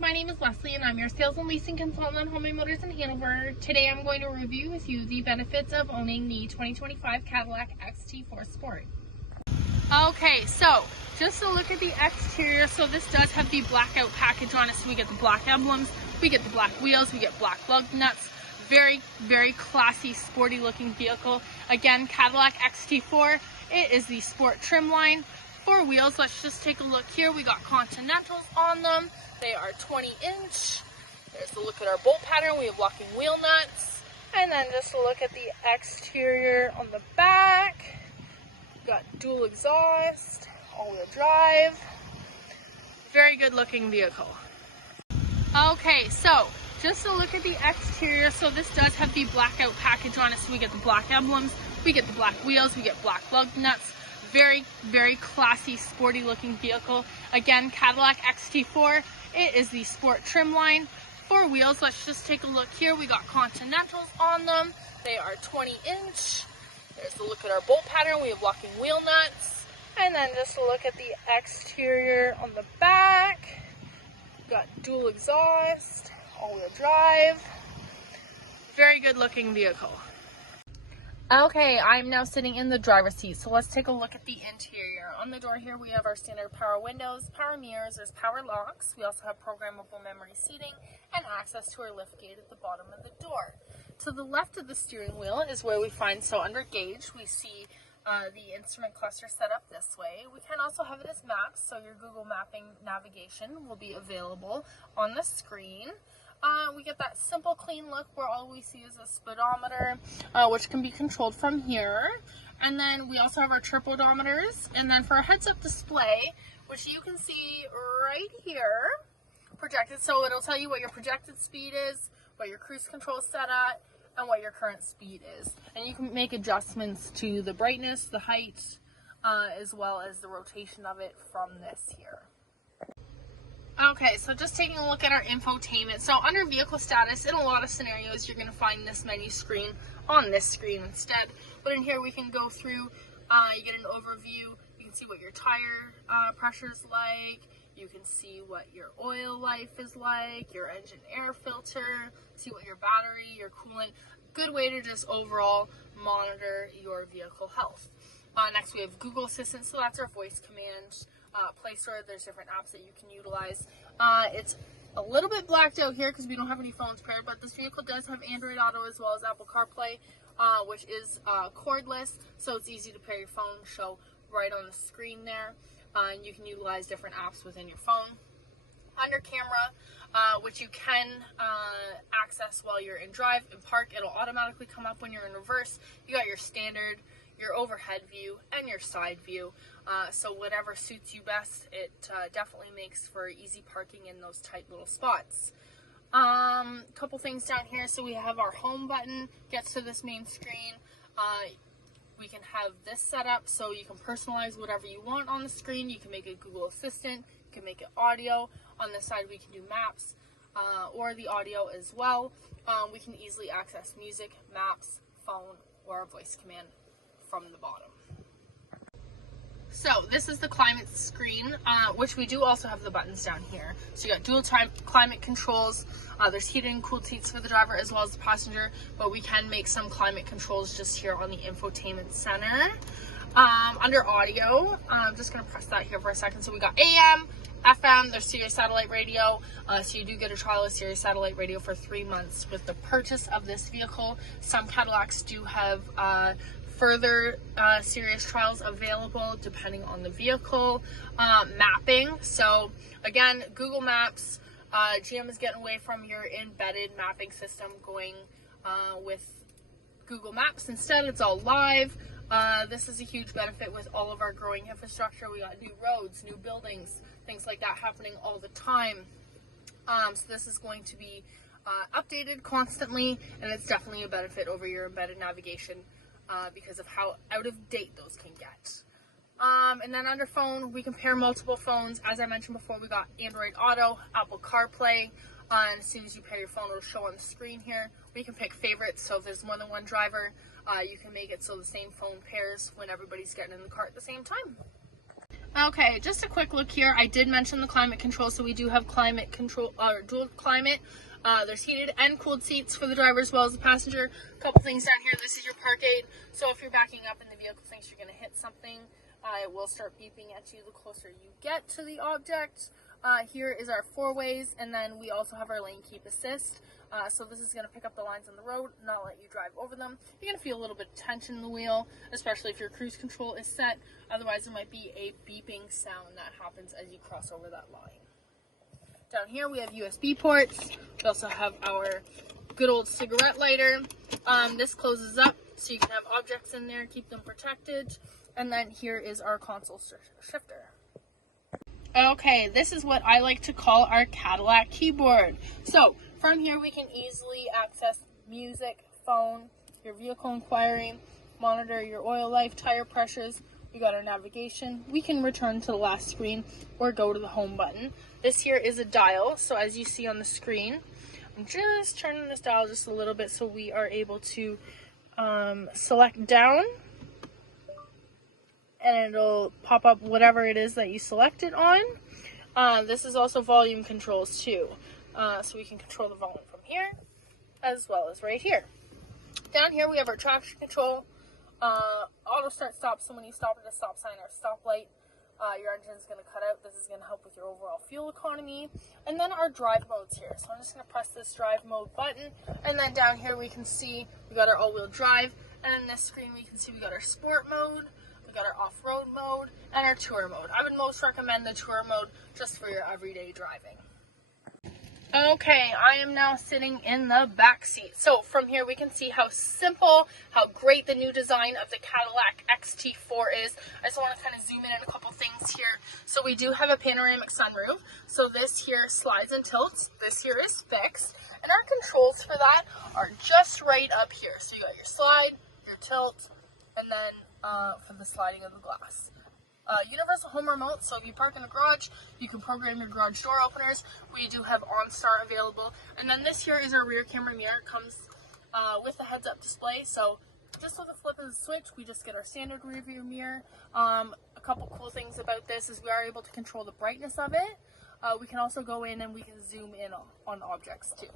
My name is Leslie and I'm your sales and leasing consultant on Home & Motors in Hanover. Today I'm going to review with you the benefits of owning the 2025 Cadillac XT4 Sport. Okay, so just to look at the exterior, so this does have the blackout package on it, so we get the black emblems, we get the black wheels, we get black lug nuts. Very, very classy, sporty looking vehicle. Again, Cadillac XT4, it is the sport trim line. For wheels, let's just take a look here. We got Continentals on them. They are 20-inch. There's a look at our bolt pattern. We have locking wheel nuts. And then just a look at the exterior on the back. We got dual exhaust, all-wheel drive. Very good looking vehicle. Okay, so just to look at the exterior, so this does have the blackout package on it, so we get the black emblems, we get the black wheels, we get black lug nuts. Very, very classy, sporty looking vehicle. Again, Cadillac XT4, it is the sport trim line. For wheels, let's just take a look here. We got Continentals on them. They are 20-inch. There's a look at our bolt pattern. We have locking wheel nuts. And then just a look at the exterior on the back. We got dual exhaust, all-wheel drive. Very good looking vehicle. Okay, I'm now sitting in the driver's seat, so let's take a look at the interior. On the door here, we have our standard power windows, power mirrors, there's power locks. We also have programmable memory seating and access to our lift gate at the bottom of the door. To the left of the steering wheel is where we find, so under gauge, we see the instrument cluster set up this way. We can also have it as maps, so your Google mapping navigation will be available on the screen. We get that simple, clean look where all we see is a speedometer, which can be controlled from here. And then we also have our trip odometers. And then for a heads-up display, which you can see right here, projected. So it'll tell you what your projected speed is, what your cruise control is set at, and what your current speed is. And you can make adjustments to the brightness, the height, as well as the rotation of it from this here. Okay, so just taking a look at our infotainment. So under vehicle status, in a lot of scenarios, you're going to find this menu screen on this screen instead. But in here, we can go through, you get an overview. You can see what your tire pressure is like. You can see what your oil life is like, your engine air filter, see what your battery, your coolant. Good way to just overall monitor your vehicle health. Next, we have Google Assistant, so that's our voice command. Play Store, there's different apps that you can utilize. It's a little bit blacked out here because we don't have any phones paired, but this vehicle does have Android Auto as well as Apple CarPlay, which is cordless, so it's easy to pair your phone, show right on the screen there. And you can utilize different apps within your phone. Under camera, which you can access while you're in drive and park, it'll automatically come up when you're in reverse. You got your standard, your overhead view, and your side view. So whatever suits you best, it definitely makes for easy parking in those tight little spots. Couple things down here. So we have our home button, gets to this main screen. We can have this set up so you can personalize whatever you want on the screen. You can make it Google Assistant, you can make it audio. On this side we can do maps or the audio as well. We can easily access music, maps, phone, or a voice command from the bottom. So this is the climate screen, which we do also have the buttons down here. So you got dual climate controls. There's heated and cooled seats for the driver as well as the passenger, but we can make some climate controls just here on the infotainment center. Under audio, I'm just going to press that here for a second. So we got AM, FM, there's Sirius satellite radio, so you do get a trial of Sirius satellite radio for 3 months with the purchase of this vehicle. Some Cadillacs do have further Sirius trials available depending on the vehicle. Mapping, so again, Google Maps, GM is getting away from your embedded mapping system, going with Google Maps instead. It's all live. This is a huge benefit with all of our growing infrastructure. We got new roads, new buildings, things like that happening all the time. So this is going to be updated constantly, and it's definitely a benefit over your embedded navigation because of how out of date those can get. And then under phone, we can pair multiple phones. As I mentioned before, we got Android Auto, Apple CarPlay, and as soon as you pair your phone, it'll show on the screen here. We can pick favorites, so if there's more than one driver, you can make it so the same phone pairs when everybody's getting in the car at the same time. Okay, just a quick look here. I did mention the climate control, so we do have climate control, dual climate. There's heated and cooled seats for the driver as well as the passenger. A couple things down here. This is your park aid. So if you're backing up and the vehicle thinks you're going to hit something, it will start beeping at you the closer you get to the object. Here is our four ways, and then we also have our lane keep assist. So this is going to pick up the lines on the road, not let you drive over them. You're going to feel a little bit of tension in the wheel, especially if your cruise control is set. Otherwise, there might be a beeping sound that happens as you cross over that line. Down here, we have USB ports. We also have our good old cigarette lighter. This closes up, so you can have objects in there, keep them protected. And then here is our console shifter. Okay, this is what I like to call our Cadillac keyboard. So from here we can easily access music, phone, your vehicle inquiry, monitor your oil life, tire pressures. We got our navigation. We can return to the last screen or go to the home button. This here is a dial, so as you see on the screen, I'm just turning this dial just a little bit so we are able to select down, and it'll pop up whatever it is that you selected on. This is also volume controls too, so we can control the volume from here as well as right here. Down here we have our traction control, auto start stop, so when you stop at a stop sign or stoplight, your engine is going to cut out. This is going to help with your overall fuel economy. And then our drive modes here. So I'm just going to press this drive mode button, and then down here we can see we got our all-wheel drive, and in this screen we can see we got our sport mode, we got our off-road mode, and our tour mode. I would most recommend the tour mode just for your everyday driving. Okay, I am now sitting in the back seat. So from here we can see how simple, how great the new design of the Cadillac XT4 is. I just want to kind of zoom in on a couple things here. So we do have a panoramic sunroof. So this here slides and tilts. This here is fixed. And our controls for that are just right up here. So you got your slide, your tilt, and then for the sliding of the glass. Universal home remote, so if you park in the garage, you can program your garage door openers. We do have OnStar available. And then this here is our rear camera mirror. It comes with a heads-up display, so just with a flip of the switch, we just get our standard rear view mirror. A couple cool things about this is we are able to control the brightness of it. We can also go in and we can zoom in on objects too.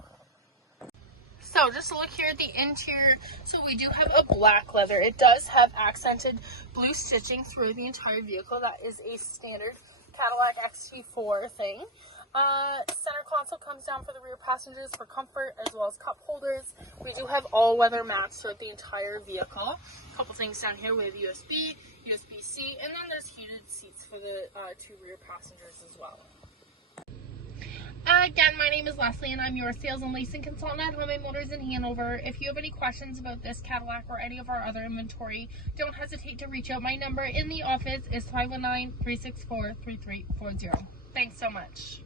So just to look here at the interior, so we do have a black leather. It does have accented blue stitching through the entire vehicle. That is a standard Cadillac XT4 thing. Center console comes down for the rear passengers for comfort, as well as cup holders. We do have all-weather mats throughout the entire vehicle. A couple things down here, we have USB, USB-C, and then there's heated seats for the two rear passengers as well. Again, my name is Leslie, and I'm your sales and leasing consultant at Homemade Motors in Hanover. If you have any questions about this Cadillac or any of our other inventory, don't hesitate to reach out. My number in the office is 519-364-3340. Thanks so much.